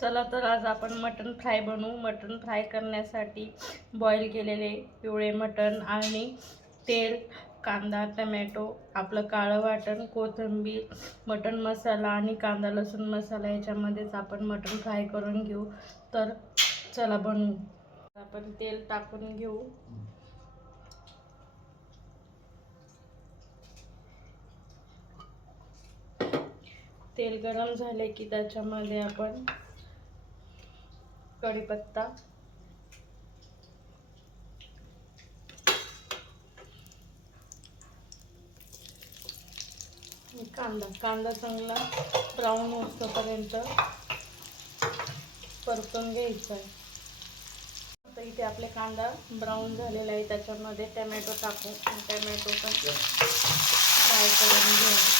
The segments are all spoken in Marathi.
चला तर आज आपण मटण फ्राय बनवू. मटण फ्राय करण्यासाठी बॉईल केलेले पिवळे मटण आणि तेल कांदा टमॅटो आपलं काळं वाटण कोथिंबीर मटण मसाला आणि कांदा लसूण मसाला याच्यामध्येच आपण मटण फ्राय करून घेऊ. तर चला बनवू. आपण तेल टाकून घेऊ. तेल गरम झाले की त्याच्यामध्ये आपण कढीपत्ता. कांदा. कांदा चांगला ब्राऊन होतोपर्यंत परतून घ्यायचा आहे. आता इथे आपले कांदा ब्राऊन झालेला आहे त्याच्यामध्ये टमॅटो टाकू. टमॅटो पण फ्राय करून घेऊ.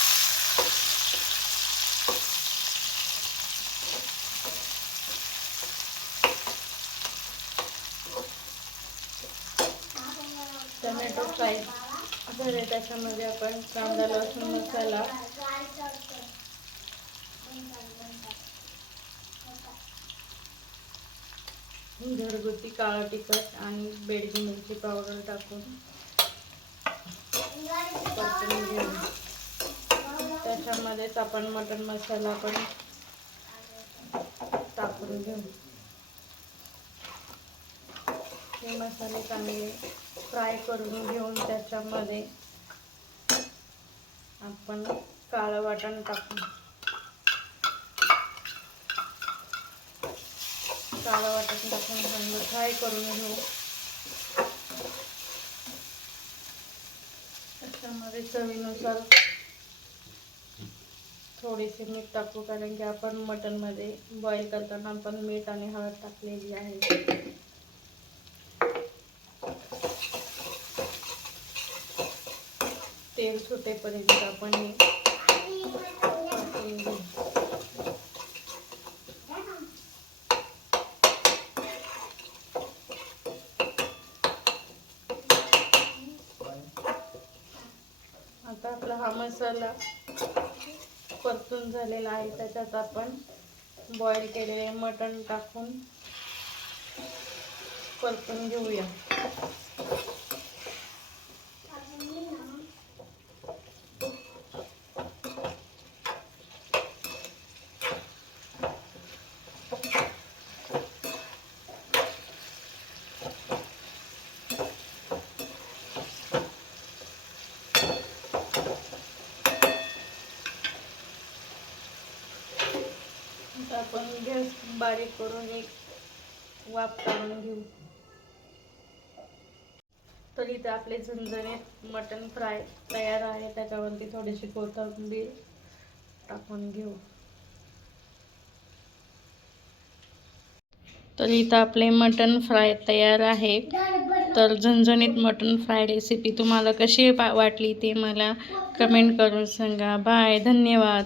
टोमॅटो फ्राय झाले त्याच्यामध्ये आपण कांदा लसूण मसाला. घरगुती काळा तिखट आणि बेडगी मिरची पावडर टाकून परतून घेऊ त्याच्यामध्येच आपण मटन मसाला पण टाकून घेऊ. हे मसाले चांगले फ्राय करून घेऊन त्याच्यामध्ये आपण काळं वाटण टाकू. काळं वाटण टाकून चांगलं फ्राय करून घेऊ. त्याच्यामध्ये चवीनुसार थोडीशी मीठ टाकू कारण की आपण मटनमध्ये बॉईल करताना आपण मीठ आणि हळद टाकलेली आहे. तेल सुटेपर्यंत आपण हे आता आपला हा मसाला परतून झालेला आहे त्याच्यात आपण बॉईल केलेले मटण टाकून परतून घेऊया आता आपण गॅस बारीक करून एक वाफ काढून घेऊ. तर इथे आपले झणझणीत मटन फ्राय तयार आहे. त्याच्यावरती थोडीशी कोथंबीर टाकून घेऊ. तर इथं आपले मटन फ्राय तयार आहे. तर झणझणीत मटन फ्राय रेसिपी तुम्हाला कशी वाटली ते मला कमेंट करून सांगा. बाय धन्यवाद.